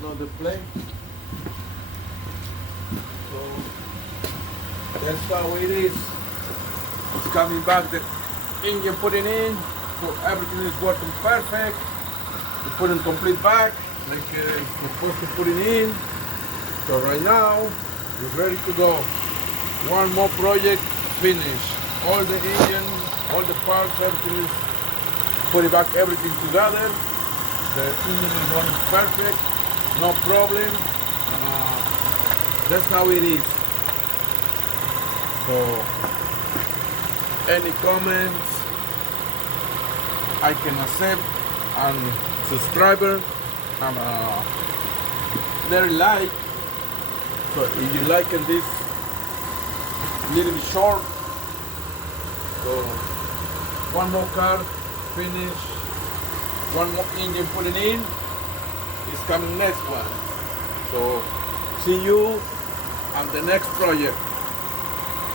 another plate. So that's how it is. It's coming back, the engine putting in, so everything is working perfect. You put in complete back, like you're supposed to put it in. So right now, we're ready to go. One more project, finish. All the engine, all the parts, everything is put it back, everything together. The engine is running perfect, no problem. That's how it is. So, any comments I can accept, and subscriber, and like. So if you like this little bit short, so one more car finish, one more engine putting in, is coming next one. So see you on the next project.